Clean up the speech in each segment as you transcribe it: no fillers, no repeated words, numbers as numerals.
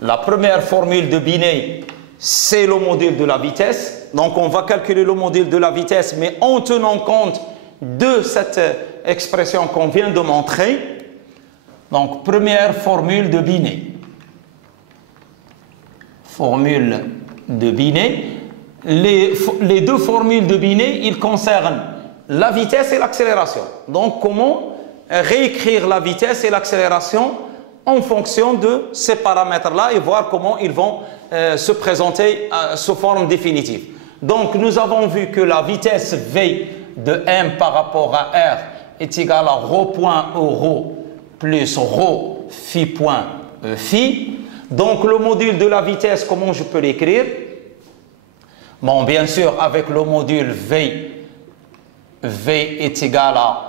La première formule de Binet, c'est le module de la vitesse. Donc, on va calculer le module de la vitesse, mais en tenant compte de cette expression qu'on vient de montrer. Donc, première formule de Binet. Formule de Binet. Les deux formules de Binet, ils concernent la vitesse et l'accélération. Donc, comment réécrire la vitesse et l'accélération en fonction de ces paramètres-là et voir comment ils vont se présenter sous forme définitive. Donc, nous avons vu que la vitesse V de M par rapport à R est égale à ρ point euro plus ρ phi point phi. Donc, le module de la vitesse, comment je peux l'écrire? Bon, bien sûr, avec le module V est égal à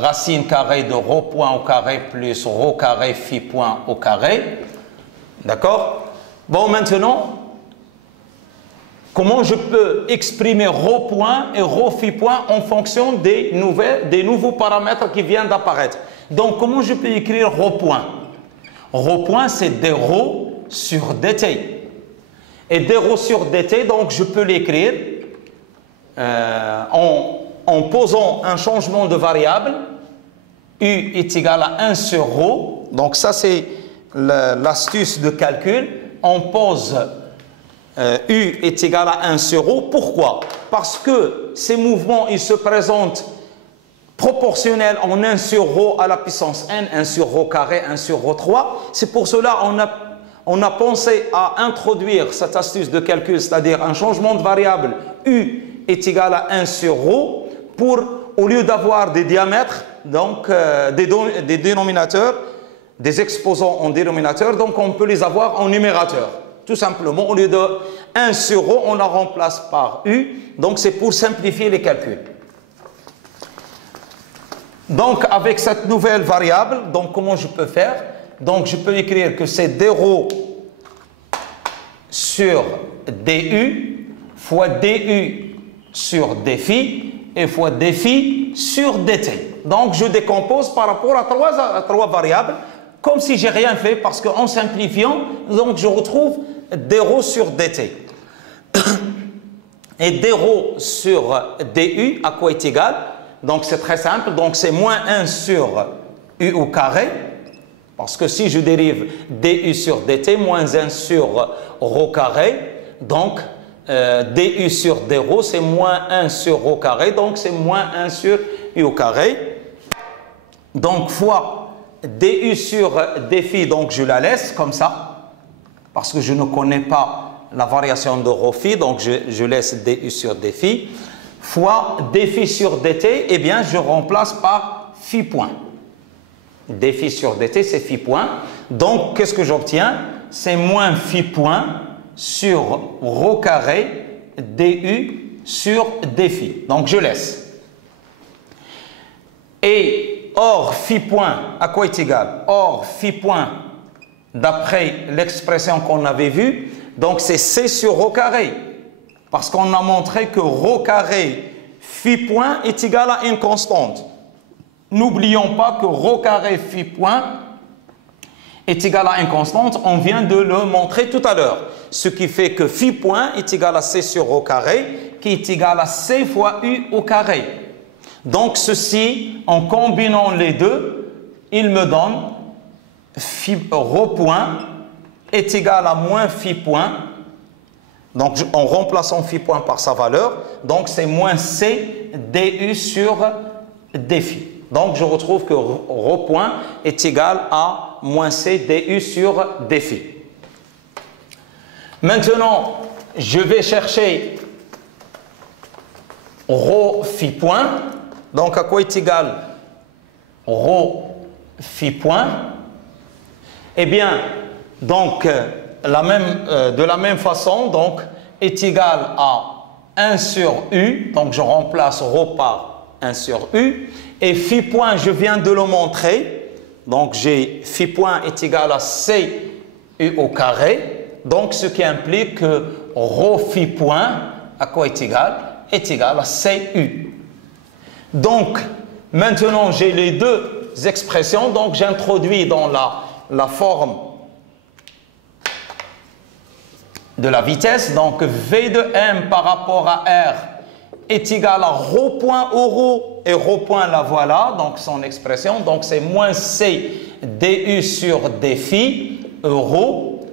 racine carrée de ρ point au carré plus ρ carré phi point au carré. D'accord? Bon, maintenant, comment je peux exprimer ρ point et ρ phi point en fonction des nouveaux paramètres qui viennent d'apparaître? Donc, comment je peux écrire ρ point? Ρ point, c'est dρ sur dt. Et dρ sur dt, donc je peux l'écrire en posant un changement de variable. U est égal à 1 sur ρ. Donc ça, c'est l'astuce de calcul. On pose U est égal à 1 sur ρ. Pourquoi? Parce que ces mouvements, ils se présentent proportionnels en 1 sur ρ à la puissance n, 1 sur ρ carré, 1 sur ρ 3. C'est pour cela on a pensé à introduire cette astuce de calcul, c'est-à-dire un changement de variable U est égal à 1 sur ρ pour, au lieu d'avoir des diamètres, donc des dénominateurs, des exposants en dénominateur, donc on peut les avoir en numérateur. Tout simplement, au lieu de 1 sur ρ, on la remplace par U. Donc, c'est pour simplifier les calculs. Donc, avec cette nouvelle variable, donc comment je peux faire? Donc, je peux écrire que c'est dρ sur du fois du sur dφ et fois dφ sur dt. Donc, je décompose par rapport à trois variables, comme si j'ai rien fait, parce qu'en simplifiant, donc je retrouve dρ sur dt. Et dρ sur du, à quoi est égal? Donc, c'est très simple. Donc, c'est moins 1 sur u au carré. Parce que si je dérive du sur dt, moins 1 sur ρ carré. Donc, du sur dρ, c'est moins 1 sur ρ carré. Donc, c'est moins 1 sur u au carré. Donc, fois du sur dφ, donc je la laisse comme ça. Parce que je ne connais pas la variation de ρ phi. Donc, je laisse du sur dφ. Fois dφ sur dt, eh bien, je remplace par phi point. dφ sur dt, c'est phi point. Donc, qu'est-ce que j'obtiens? C'est moins phi point sur ρ carré du sur dφ. Donc, je laisse. Et or, phi point, à quoi est égal? Or, phi point, d'après l'expression qu'on avait vue, donc c'est c sur ρ carré. Parce qu'on a montré que ρ carré phi point est égal à une constante. N'oublions pas que ρ carré phi point est égal à une constante. On vient de le montrer tout à l'heure. Ce qui fait que phi point est égal à c sur ρ carré, qui est égal à c fois u au carré. Donc ceci, en combinant les deux, il me donne ρ point est égal à moins phi point. Donc, en remplaçant phi point par sa valeur, donc c'est moins c du sur dφ. Donc, je retrouve que ρ point est égal à moins c du sur dφ. Maintenant, je vais chercher ρ phi point. Donc, à quoi est égal ρ phi point? Eh bien, donc, de la même façon, donc, est égal à 1 sur u, donc je remplace ρ par 1 sur u, et phi point, je viens de le montrer, donc j'ai phi point est égal à c u au carré, donc ce qui implique que ρ phi point, à quoi est égal à c u. Donc, maintenant j'ai les deux expressions, donc j'introduis dans la forme de la vitesse. Donc V de M par rapport à R est égal à ρ point euro, et ρ point la voilà, donc son expression, donc c'est moins C du sur d phi euro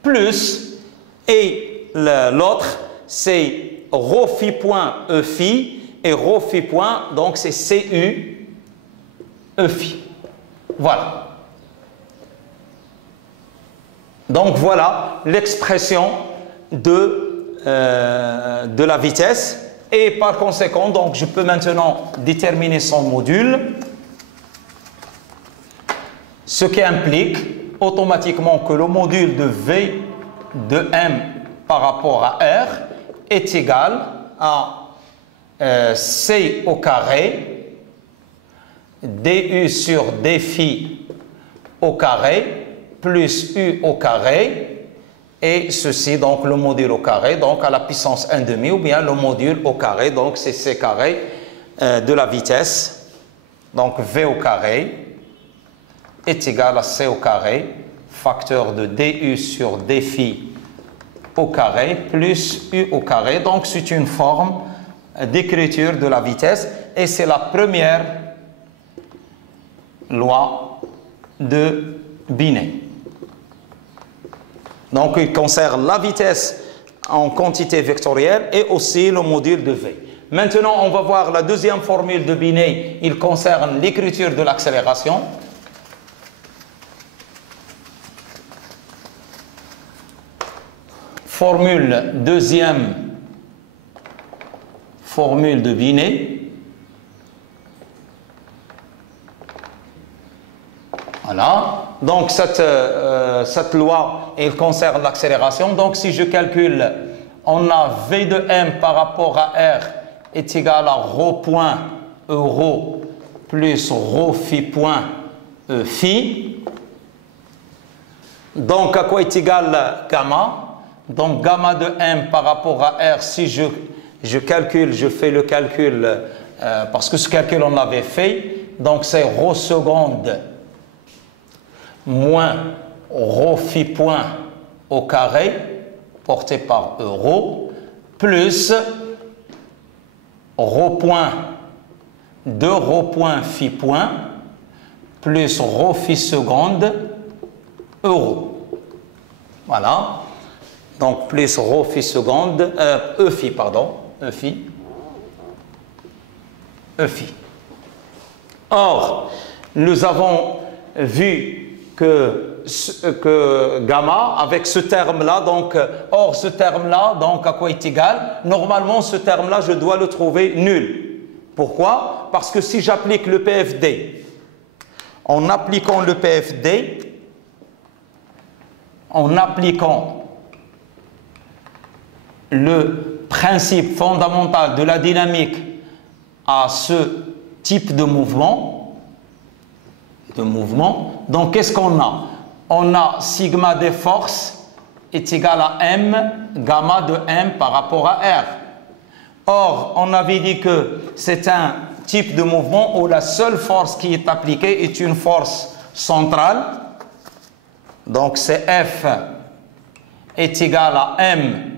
plus, et l'autre c'est ρ phi point E phi, et ρ phi point, donc c'est CU E phi. Voilà. Donc voilà l'expression de la vitesse. Et par conséquent, donc, je peux maintenant déterminer son module, ce qui implique automatiquement que le module de V de M par rapport à R est égal à C au carré du sur d phi au carré plus U au carré, et ceci, donc le module au carré, donc à la puissance 1/2, ou bien le module au carré, donc c'est C carré de la vitesse, donc V au carré est égal à C au carré, facteur de du sur d phi au carré plus U au carré. Donc c'est une forme d'écriture de la vitesse, et c'est la première loi de Binet. Donc, il concerne la vitesse en quantité vectorielle et aussi le module de V. Maintenant, on va voir la deuxième formule de Binet. Il concerne l'écriture de l'accélération. Deuxième formule de Binet. Voilà. Donc, cette loi, elle concerne l'accélération. Donc, si je calcule, on a V de M par rapport à R est égal à ρ point euro plus ρ phi point E phi. Donc, à quoi est égal gamma? Donc, gamma de M par rapport à R, si je calcule, je fais le calcul, parce que ce calcul, on l'avait fait. Donc, c'est ρ seconde moins ρ phi point au carré porté par euro plus ρ point de ρ point phi point plus ρ phi seconde euro. Voilà. Donc plus ρ phi seconde, E phi, pardon, E phi. Or, nous avons vu que gamma, avec ce terme-là, donc, or ce terme-là, donc à quoi est égal? Normalement, ce terme-là, je dois le trouver nul. Pourquoi? Parce que si j'applique le PFD, en appliquant le PFD, en appliquant le principe fondamental de la dynamique à ce type de mouvement, donc qu'est-ce qu'on a? On a sigma des forces est égal à M, gamma de M par rapport à R. Or, on avait dit que c'est un type de mouvement où la seule force qui est appliquée est une force centrale. Donc, c'est F est égal à M,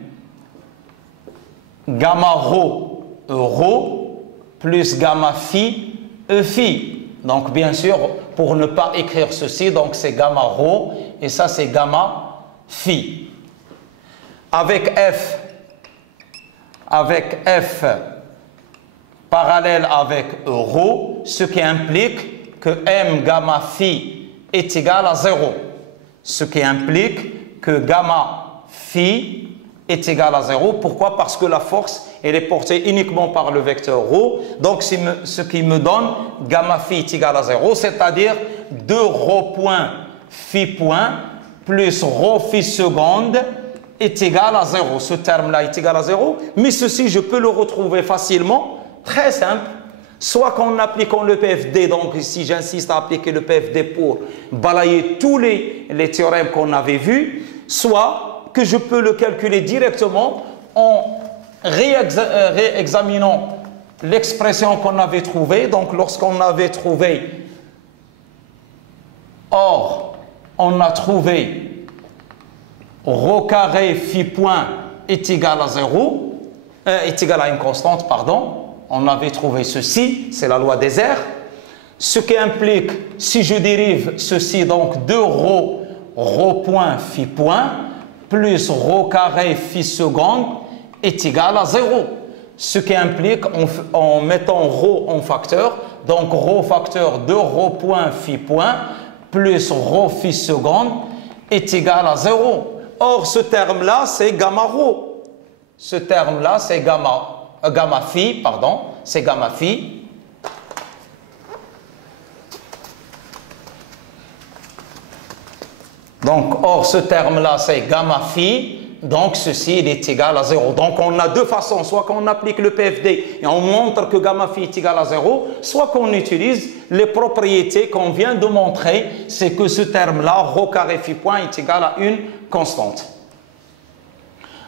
gamma rho, rho, plus gamma phi, E phi. Donc, bien sûr, pour ne pas écrire ceci, donc c'est gamma rho et ça c'est gamma phi. Avec F parallèle avec rho, ce qui implique que M gamma phi est égal à 0. Ce qui implique que gamma phi est égal à 0. Pourquoi? Parce que la force, elle est portée uniquement par le vecteur ρ. Donc, ce qui me donne gamma phi est égal à 0, c'est-à-dire 2 ρ point phi point plus ρ phi seconde est égal à 0. Ce terme-là est égal à 0. Mais ceci, je peux le retrouver facilement, très simple. Soit qu'en appliquant le PFD, donc ici j'insiste à appliquer le PFD pour balayer tous les théorèmes qu'on avait vus, soit que je peux le calculer directement en réexaminant l'expression qu'on avait trouvée. Donc, lorsqu'on avait trouvé, or, on a trouvé ρ rho carré phi point est égal à 0, est égal à une constante, pardon. On avait trouvé ceci, c'est la loi des airs. Ce qui implique, si je dérive ceci, donc 2 rho, rho point phi point, plus rho carré phi seconde est égal à 0. Ce qui implique, en mettant rho en facteur, donc rho facteur de rho point phi point, plus rho phi seconde est égal à 0. Or, ce terme-là, c'est gamma rho. Ce terme-là, c'est gamma phi, pardon, c'est gamma phi. Donc, or, ce terme-là, c'est gamma phi. Donc, ceci, il est égal à 0. Donc, on a deux façons. Soit qu'on applique le PFD et on montre que gamma phi est égal à 0, soit qu'on utilise les propriétés qu'on vient de montrer, c'est que ce terme-là, rho carré phi point, est égal à une constante.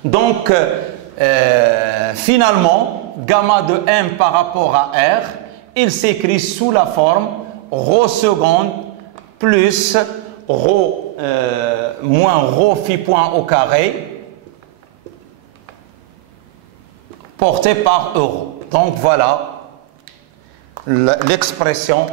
Donc, finalement, gamma de M par rapport à R, il s'écrit sous la forme rho seconde plus rho moins rho phi point au carré porté par euro. Donc voilà l'expression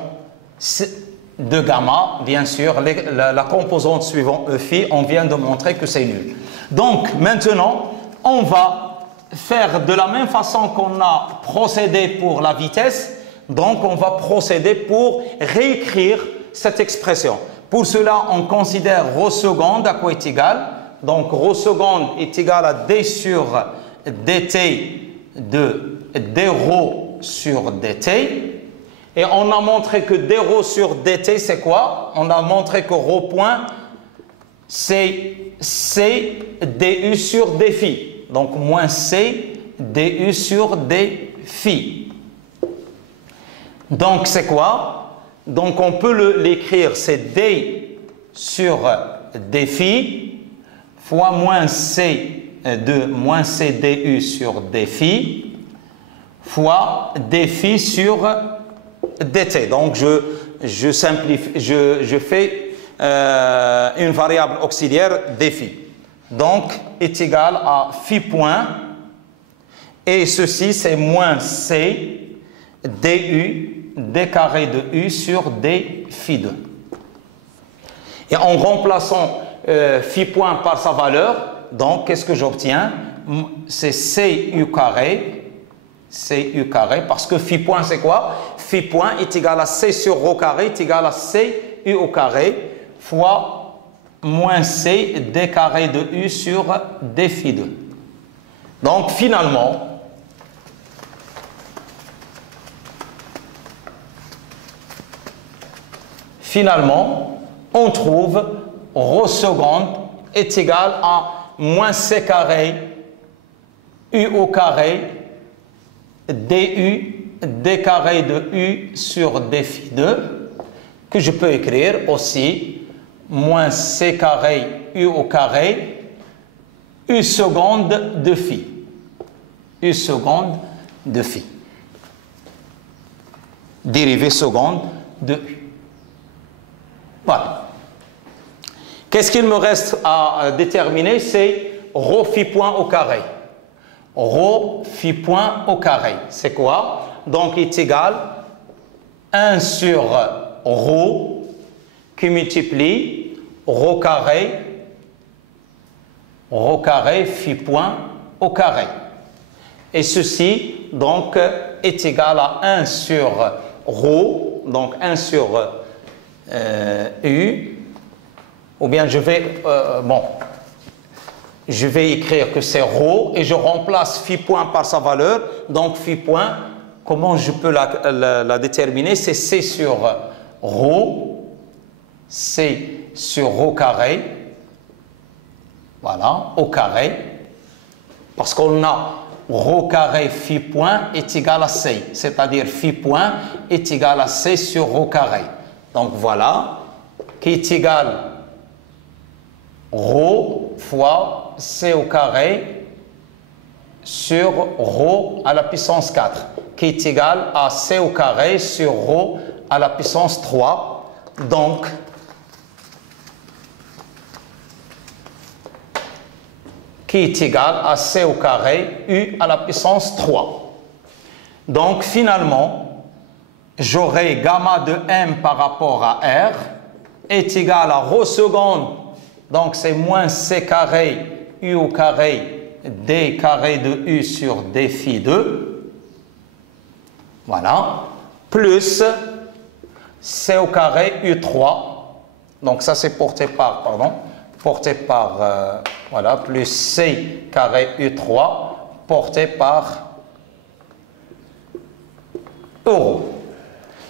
de gamma, bien sûr, la composante suivante E phi, on vient de montrer que c'est nul. Donc maintenant, on va faire de la même façon qu'on a procédé pour la vitesse, donc on va procéder pour réécrire cette expression. Pour cela, on considère rho seconde à quoi est égal. Donc rho seconde est égal à d sur dt de d rho sur dt. Et on a montré que d rho sur dt, c'est quoi? On a montré que rho point, c'est c du sur d phi. Donc moins c du sur d phi. Donc c'est quoi? Donc on peut l'écrire, c'est d sur d phi fois moins c de moins c du sur d phi fois d phi sur dt. Donc je simplifie, je fais une variable auxiliaire d phi. Donc est égal à phi point et ceci c'est moins c du d carré de u sur d phi 2. Et en remplaçant phi point par sa valeur, donc qu'est-ce que j'obtiens? C'est cu carré, parce que phi point c'est quoi? Phi point est égal à c sur rho carré est égal à cu au carré fois moins c d carré de u sur d phi 2. Donc finalement, on trouve rho seconde est égal à moins c carré u au carré du d carré de u sur d phi 2, que je peux écrire aussi moins c carré u au carré u seconde de phi. U seconde de phi. Dérivée seconde de u. Voilà. Qu'est-ce qu'il me reste à déterminer? C'est rho phi point au carré. Rho phi point au carré. C'est quoi? Donc, il est égal à 1 sur rho qui multiplie rho carré phi point au carré. Et ceci, donc, est égal à 1 sur rho, donc 1 sur u, ou bien je vais écrire que c'est rho et je remplace phi point par sa valeur. Donc phi point, comment je peux la déterminer? C'est c sur rho, c sur rho carré, voilà, au carré, parce qu'on a rho carré phi point est égal à c, c'est-à-dire phi point est égal à c sur rho carré. Donc voilà, qui est égal rho fois c au carré sur rho à la puissance 4, qui est égal à c au carré sur rho à la puissance 3. Donc, qui est égal à C au carré U à la puissance 3. Donc finalement, j'aurai gamma de M par rapport à R est égal à rho seconde, donc c'est moins C carré U au carré D carré de U sur D phi 2. Voilà. Plus C au carré U3. Donc ça c'est porté par, voilà, plus C carré U3 porté par euro.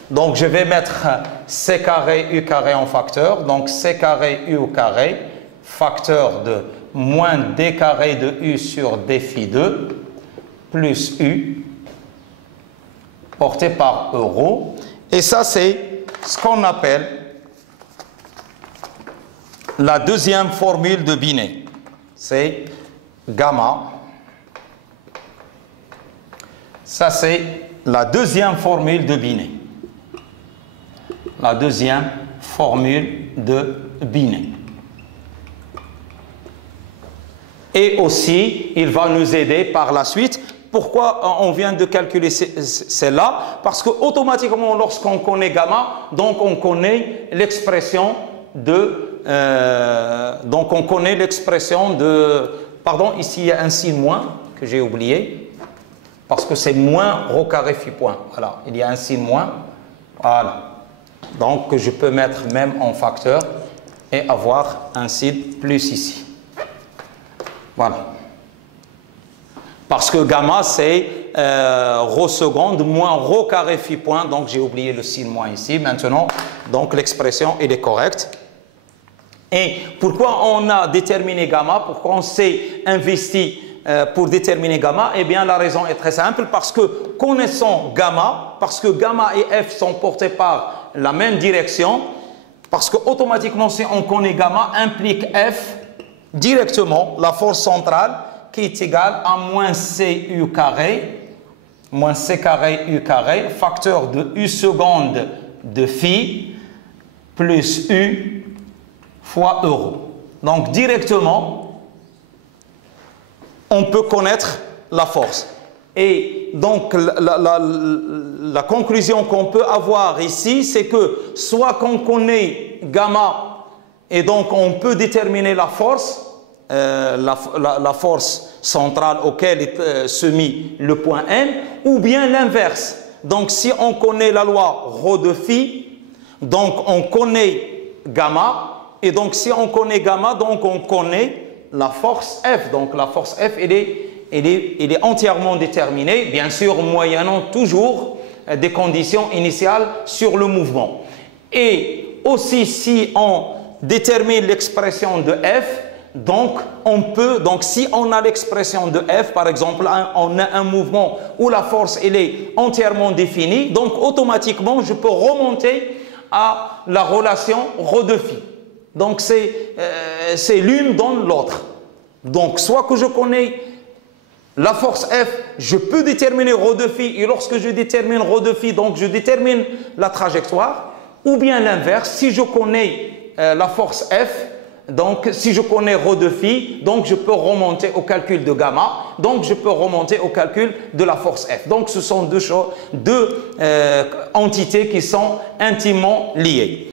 Donc je vais mettre C carré U carré en facteur. Donc C carré U au carré, facteur de moins D carré de U sur D phi 2, plus U, porté par euro. Et ça c'est ce qu'on appelle la deuxième formule de Binet. C'est gamma. Ça c'est la deuxième formule de Binet. La deuxième formule de Binet. Et aussi, il va nous aider par la suite. Pourquoi on vient de calculer celle-là? Parce que automatiquement, lorsqu'on connaît gamma, donc on connaît l'expression de... Pardon, ici il y a un signe moins que j'ai oublié. Parce que c'est moins rho carré phi point. Voilà, il y a un signe moins. Voilà. Donc, je peux mettre même en facteur et avoir un signe plus ici. Voilà. Parce que gamma, c'est rho seconde moins rho carré phi point. Donc, j'ai oublié le signe moins ici. Maintenant, donc l'expression, elle est correcte. Et pourquoi on a déterminé gamma? Pourquoi on s'est investi pour déterminer gamma? Eh bien, la raison est très simple. Parce que connaissant gamma, parce que gamma et F sont portés par la même direction, parce que automatiquement, si on connaît gamma, implique F directement la force centrale qui est égale à moins CU carré, moins C carré U carré, facteur de U seconde de phi, plus U fois euro. Donc, directement, on peut connaître la force. Et donc, la conclusion qu'on peut avoir ici, c'est que soit qu'on connaît gamma, et donc on peut déterminer la force, la force centrale auquel est soumis le point N, ou bien l'inverse. Donc, si on connaît la loi rho de phi, donc on connaît gamma, et donc si on connaît gamma, donc on connaît la force F. Donc, la force F, elle est entièrement déterminée, bien sûr, moyennant toujours des conditions initiales sur le mouvement. Et aussi, si on détermine l'expression de F, donc on peut, donc si on a l'expression de F, par exemple, on a un mouvement où la force, elle est entièrement définie, donc automatiquement, je peux remonter à la relation rho de phi. Donc, c'est l'une dans l'autre. Donc, soit que je connais la force F, je peux déterminer rho de phi, et lorsque je détermine rho de phi, donc je détermine la trajectoire, ou bien l'inverse, si je connais la force F, donc si je connais rho de phi, donc je peux remonter au calcul de gamma, donc je peux remonter au calcul de la force F. Donc ce sont deux entités qui sont intimement liées.